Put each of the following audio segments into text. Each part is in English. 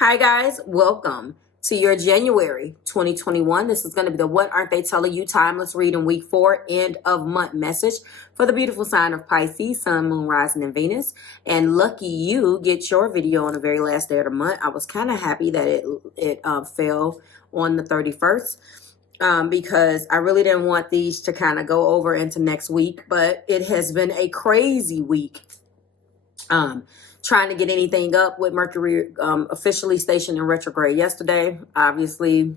Hi guys, welcome to your January 2021. This is going to be the What Aren't They Telling You Timeless Reading Week 4 end of month message for the beautiful sign of Pisces, Sun, Moon, Rising, and Venus. And lucky you get your video on the very last day of the month. I was kind of happy that it fell on the 31st. Because I really didn't want these to kind of go over into next week, but it has been a crazy week. Trying to get anything up with Mercury officially stationed in retrograde yesterday. Obviously,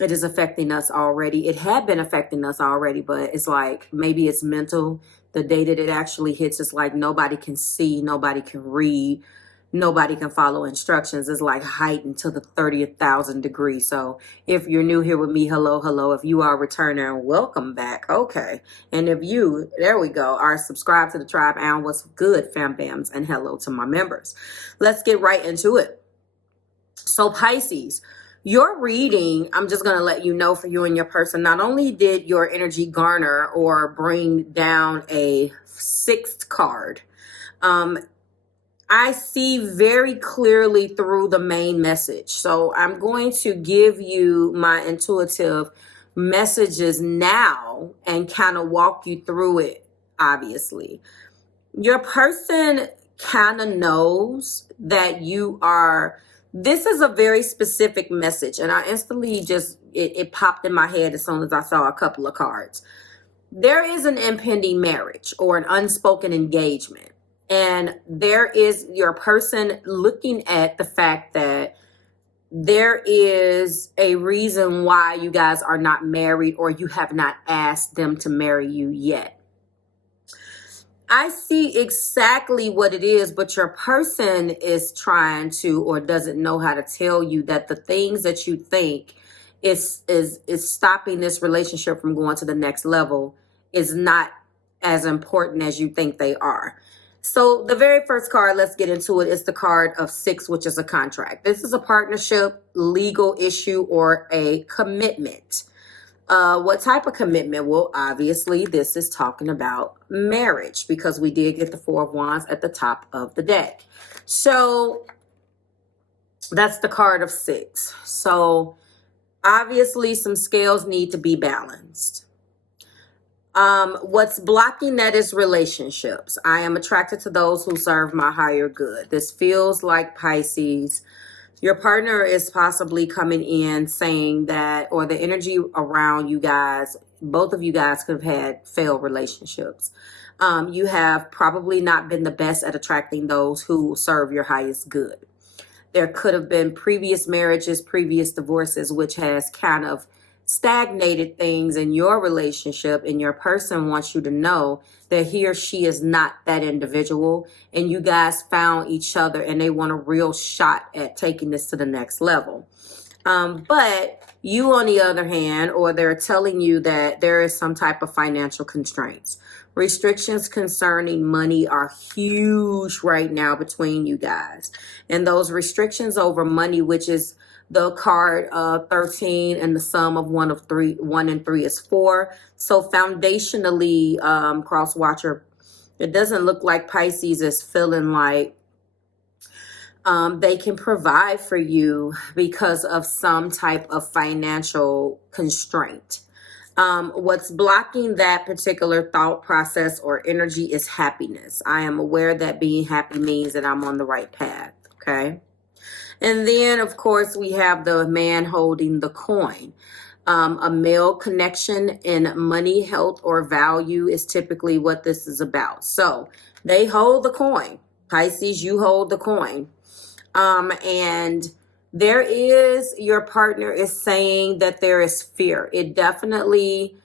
it is affecting us already. It had been affecting us already, but it's like maybe it's mental. The day that it actually hits, it's like nobody can see, nobody can read, nobody can follow instructions. It's like heightened to the 30,000 degrees. So if you're new here with me, hello, hello. If you are a returner, welcome back. Okay. And if you, there we go, are subscribed to the tribe and what's good, fam bams, and hello to my members. Let's get right into it. So Pisces, your reading, I'm just going to let you know for you and your person, not only did your energy garner or bring down a sixth card, I see very clearly through the main message. So I'm going to give you my intuitive messages now and kind of walk you through it, obviously. Your person kind of knows that you are, this is a very specific message. And I instantly just, it popped in my head as soon as I saw a couple of cards. There is an impending marriage or an unspoken engagement. And there is your person looking at the fact that there is a reason why you guys are not married or you have not asked them to marry you yet. I see exactly what it is, but your person is trying to or doesn't know how to tell you that the things that you think is stopping this relationship from going to the next level is not as important as you think they are. So the very first card, let's get into it, is the card of 6, which is a contract. This is a partnership, legal issue, or a commitment. What type of commitment? Well, obviously, this is talking about marriage because we did get the 4 of Wands at the top of the deck. So that's the card of 6. So obviously, some scales need to be balanced. What's blocking that is relationships. I am attracted to those who serve my higher good. This feels like Pisces. Your partner is possibly coming in saying that, or the energy around you guys, both of you guys could have had failed relationships. You have probably not been the best at attracting those who serve your highest good. There could have been previous marriages, previous divorces, which has kind of stagnated things in your relationship, and your person wants you to know that he or she is not that individual, and you guys found each other and they want a real shot at taking this to the next level. But you, on the other hand, or they're telling you that there is some type of financial constraints. Restrictions concerning money are huge right now between you guys, and those restrictions over money, which is the card 13, and the sum of 1 and 3 is 4. So foundationally, cross watcher, it doesn't look like Pisces is feeling like they can provide for you because of some type of financial constraint. What's blocking that particular thought process or energy is happiness. I am aware that being happy means that I'm on the right path. Okay. And then, of course, we have the man holding the coin. A male connection in money, health, or value is typically what this is about. So they hold the coin. Pisces, you hold the coin. And there is, your partner is saying that there is fear. It definitely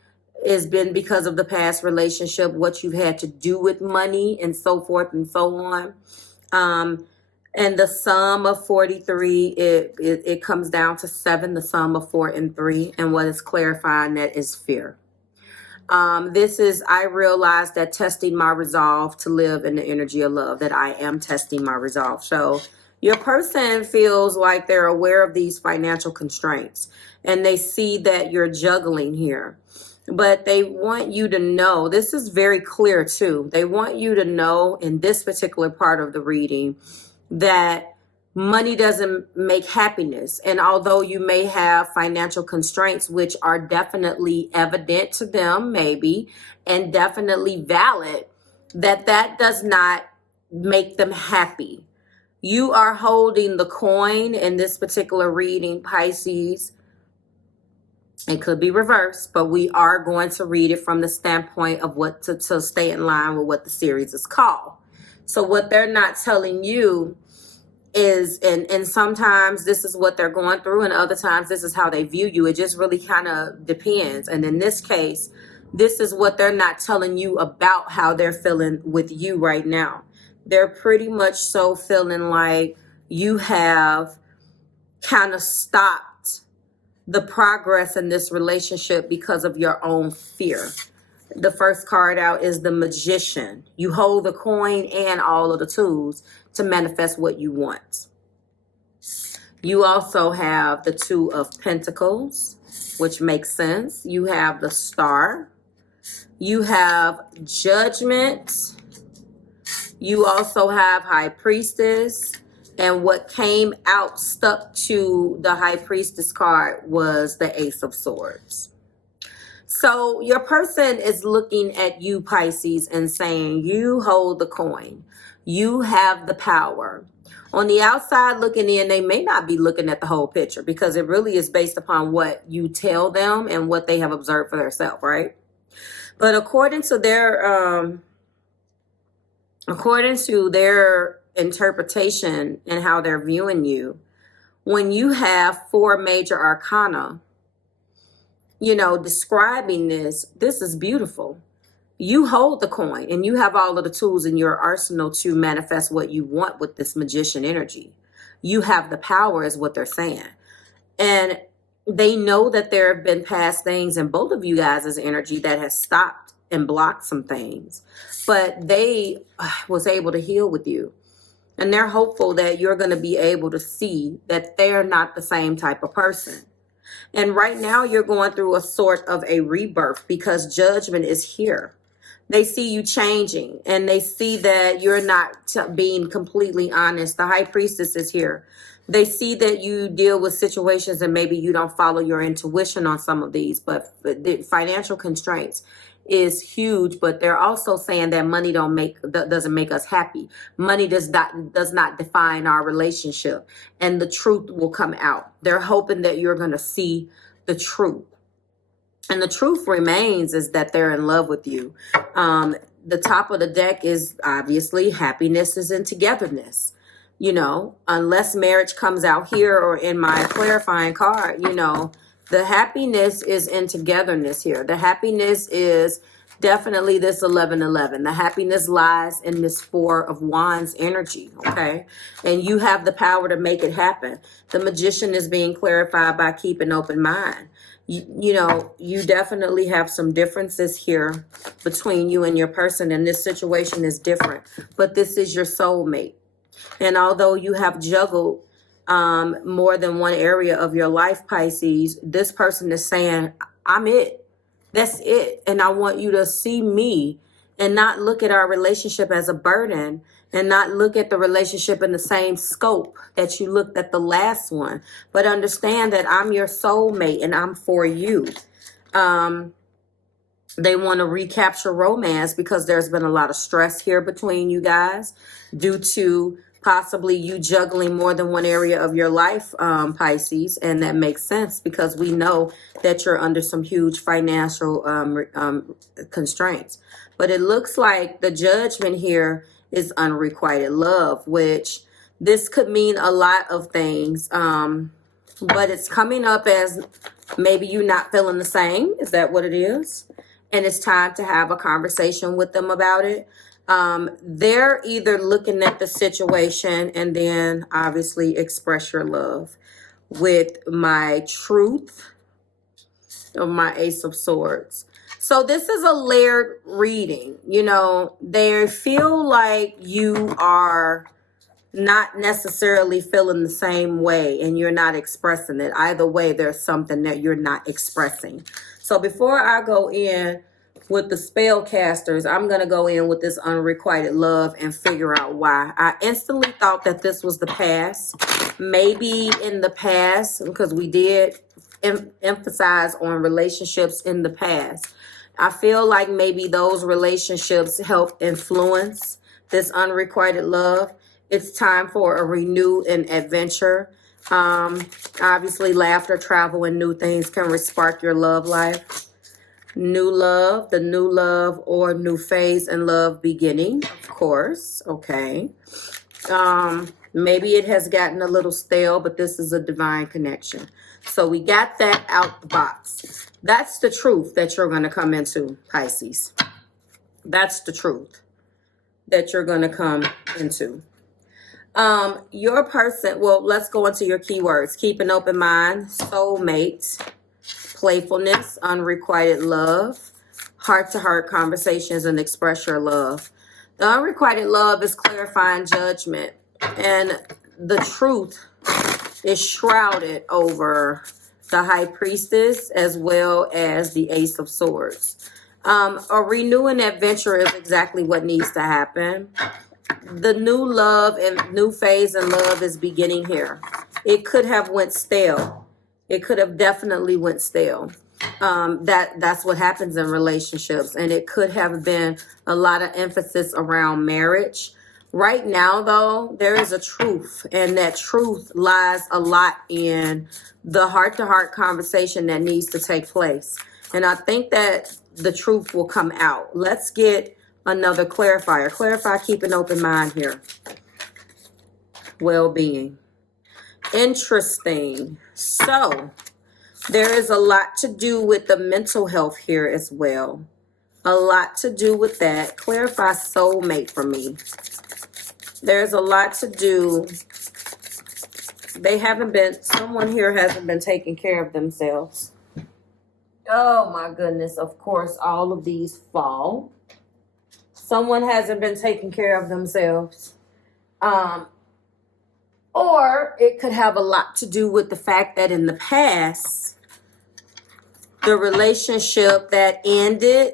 has been because of the past relationship, what you've had to do with money and so forth and so on. And the sum of 43, it comes down to 7, the sum of 4 and 3. And what is clarifying that is fear. This is, I realize that testing my resolve to live in the energy of love, that I am testing my resolve. So your person feels like they're aware of these financial constraints and they see that you're juggling here. But they want you to know, this is very clear too. They want you to know in this particular part of the reading that Money doesn't make happiness. And although you may have financial constraints, which are definitely evident to them, maybe, and definitely valid, that does not make them happy. You are holding the coin in this particular reading, Pisces. It could be reversed, but we are going to read it from the standpoint of what to stay in line with what the series is called. So what they're not telling you is, and sometimes this is what they're going through, and other times this is how they view you. It just really kind of depends. And in this case, this is what they're not telling you about how they're feeling with you right now. They're pretty much so feeling like you have kind of stopped the progress in this relationship because of your own fear. The first card out is the Magician. You hold the coin and all of the tools to manifest what you want. You also have the Two of Pentacles, which makes sense. You have the Star. You have Judgment. You also have High Priestess. And what came out stuck to the High Priestess card was the Ace of Swords. So your person is looking at you, Pisces, and saying, you hold the coin. You have the power. On the outside looking in, they may not be looking at the whole picture because it really is based upon what you tell them and what they have observed for themselves, right? But according to their interpretation and how they're viewing you, when you have 4 major arcana, you know, describing this is beautiful. You hold the coin and you have all of the tools in your arsenal to manifest what you want with this Magician energy. You have the power is what they're saying. And they know that there have been past things in both of you guys' energy that has stopped and blocked some things. But they was able to heal with you. And they're hopeful that you're going to be able to see that they're not the same type of person. And right now you're going through a sort of a rebirth because Judgment is here. They see you changing and they see that you're not being completely honest. The High Priestess is here. They see that you deal with situations and maybe you don't follow your intuition on some of these, but the financial constraints is huge. But they're also saying that money doesn't make us happy. Money does not define our relationship, and the truth will come out. They're hoping that you're going to see the truth. And the truth remains is that they're in love with you. The top of the deck is obviously happiness is in togetherness. You know, unless marriage comes out here or in my clarifying card, you know, the happiness is in togetherness here. The happiness is definitely this 11-11. The happiness lies in this 4 of Wands energy, okay? And you have the power to make it happen. The Magician is being clarified by keep an open mind. You know, you definitely have some differences here between you and your person, and this situation is different. But this is your soulmate. And although you have juggled more than one area of your life, Pisces, this person is saying, I'm it. That's it. And I want you to see me and not look at our relationship as a burden and not look at the relationship in the same scope that you looked at the last one, but understand that I'm your soulmate and I'm for you. They want to recapture romance because there's been a lot of stress here between you guys due to possibly you juggling more than one area of your life, Pisces. And that makes sense because we know that you're under some huge financial constraints. But it looks like the Judgment here is unrequited love, which this could mean a lot of things. But it's coming up as maybe you not feeling the same. Is that what it is? And it's time to have a conversation with them about it. They're either looking at the situation and then obviously express your love with my Truth or my Ace of Swords. So this is a layered reading. You know, they feel like you are not necessarily feeling the same way and you're not expressing it. Either way, there's something that you're not expressing. So before I go in with the spellcasters, I'm going to go in with this unrequited love and figure out why. I instantly thought that this was the past. Maybe in the past, because we did emphasize on relationships in the past. I feel like maybe those relationships help influence this unrequited love. It's time for a renew and adventure. Obviously, laughter, travel, and new things can respark your love life. New love, the new love, or new phase in love beginning, of course. Okay. Maybe it has gotten a little stale, but this is a divine connection. So we got that out the box. That's the truth that you're going to come into, Pisces. That's the truth that you're going to come into. Your person, well, let's go into your keywords. Keep an open mind, soulmate, playfulness, unrequited love, heart-to-heart conversations, and express your love. The unrequited love is clarifying judgment, and the truth is shrouded over the High Priestess as well as the Ace of Swords. A renewing adventure is exactly what needs to happen. The new love and new phase in love is beginning here. It could have went stale. It could have definitely went stale. That's what happens in relationships. And it could have been a lot of emphasis around marriage. Right now, though, there is a truth. And that truth lies a lot in the heart-to-heart conversation that needs to take place. And I think that the truth will come out. Let's get another clarifier. Clarify, keep an open mind here. Well-being. Interesting. So there is a lot to do with the mental health here as well. A lot to do with that. Clarify soulmate for me. There's a lot to do. Someone here hasn't been taking care of themselves. Oh my goodness. Of course, all of these fall. Someone hasn't been taking care of themselves. Or it could have a lot to do with the fact that in the past, the relationship that ended,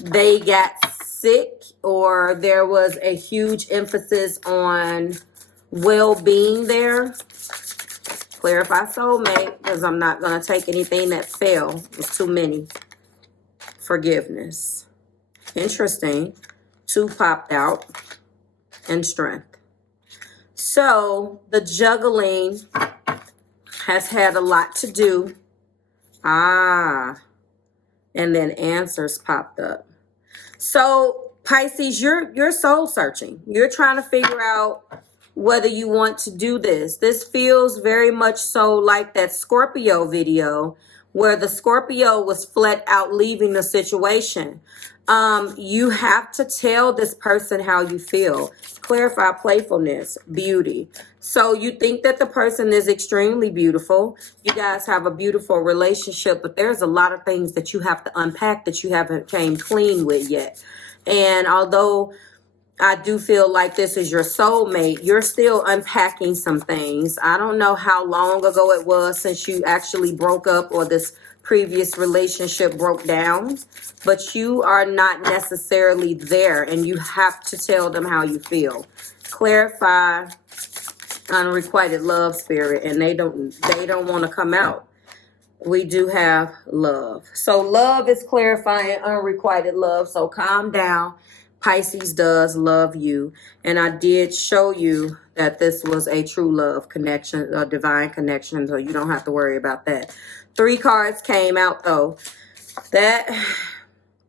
they got sick, or there was a huge emphasis on well-being there. Clarify soulmate, because I'm not going to take anything that fell. It's too many. Forgiveness. Interesting. 2 popped out. And strength. So the juggling has had a lot to do. And then answers popped up. So Pisces, you're soul searching. You're trying to figure out whether you want to do this. This feels very much so like that Scorpio video where the Scorpio was flat out leaving the situation. You have to tell this person how you feel. Clarify playfulness, beauty. So you think that the person is extremely beautiful. You guys have a beautiful relationship, but there's a lot of things that you have to unpack that you haven't came clean with yet. And although I do feel like this is your soulmate, you're still unpacking some things. I don't know how long ago it was since you actually broke up or this previous relationship broke down, but you are not necessarily there, and you have to tell them how you feel. Clarify unrequited love, spirit, and they don't want to come out. We do have love. So love is clarifying unrequited love. So calm down. Pisces does love you. And I did show you that this was a true love connection, a divine connection. So you don't have to worry about that. 3 cards came out though. That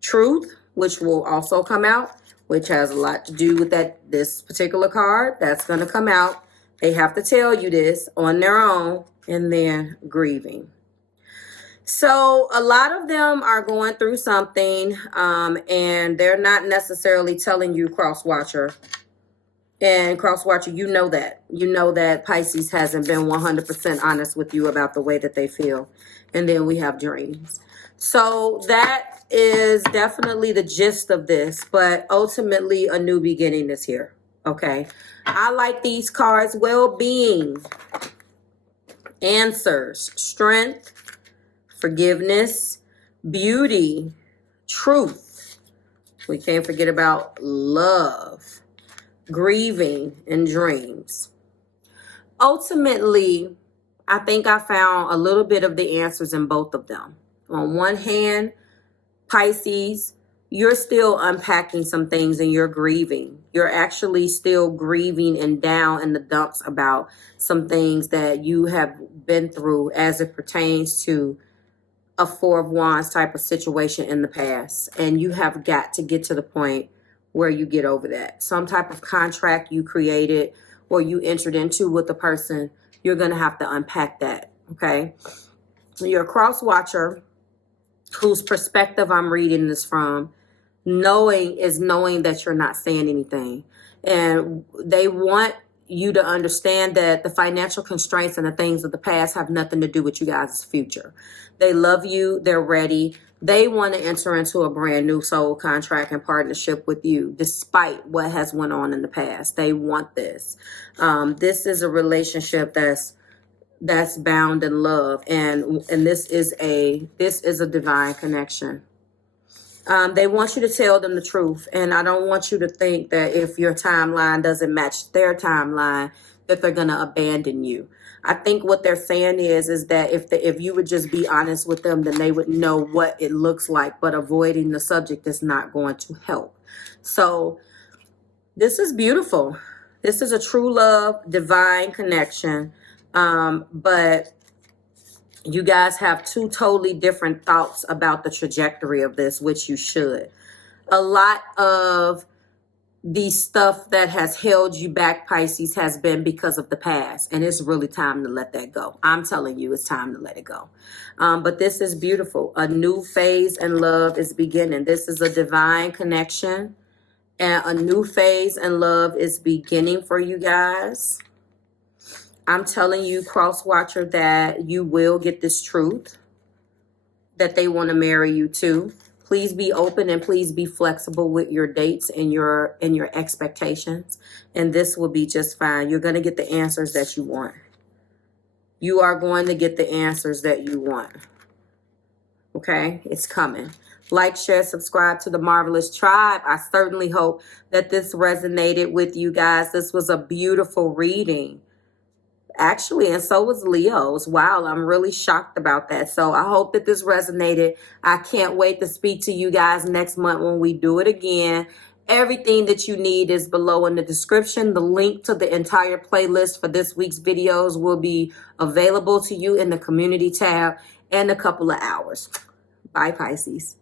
truth, which will also come out, which has a lot to do with this particular card. That's going to come out. They have to tell you this on their own. And then grieving. So a lot of them are going through something, and they're not necessarily telling you, cross-watcher. And cross-watcher, you know that. You know that Pisces hasn't been 100% honest with you about the way that they feel. And then we have dreams. So that is definitely the gist of this, but ultimately a new beginning is here. Okay. I like these cards. Well-being, answers, strength, forgiveness, beauty, truth. We can't forget about love, grieving, and dreams. Ultimately, I think I found a little bit of the answers in both of them. On one hand, Pisces, you're still unpacking some things and you're grieving. You're actually still grieving and down in the dumps about some things that you have been through as it pertains to a Four of Wands type of situation in the past. And you have got to get to the point where you get over that. Some type of contract you created or you entered into with a person, you're going to have to unpack that, okay? You're a cross watcher whose perspective I'm reading this from, knowing that you're not saying anything. And they want you to understand that the financial constraints and the things of the past have nothing to do with you guys' future. They love you. They're ready. They want to enter into a brand new soul contract and partnership with you, despite what has went on in the past. They want this. This is a relationship that's bound in love, and this is a divine connection. They want you to tell them the truth, and I don't want you to think that if your timeline doesn't match their timeline, that they're going to abandon you. I think what they're saying is that if you would just be honest with them, then they would know what it looks like, but avoiding the subject is not going to help. So this is beautiful. This is a true love, divine connection. But you guys have two totally different thoughts about the trajectory of this, which you should. A lot of the stuff that has held you back, Pisces, has been because of the past. And it's really time to let that go. I'm telling you, it's time to let it go. But this is beautiful. A new phase in love is beginning. This is a divine connection. And a new phase in love is beginning for you guys. I'm telling you, cross watcher, that you will get this truth that they want to marry you to. Please be open and please be flexible with your dates and your expectations. And this will be just fine. You're going to get the answers that you want. You are going to get the answers that you want. Okay? It's coming. Like, share, subscribe to the Marvelous Tribe. I certainly hope that this resonated with you guys. This was a beautiful reading. Actually, and so was Leo's. Wow, I'm really shocked about that. So I hope that this resonated. I can't wait to speak to you guys next month when we do it again. Everything that you need is below in the description. The link to the entire playlist for this week's videos will be available to you in the community tab in a couple of hours. Bye, Pisces.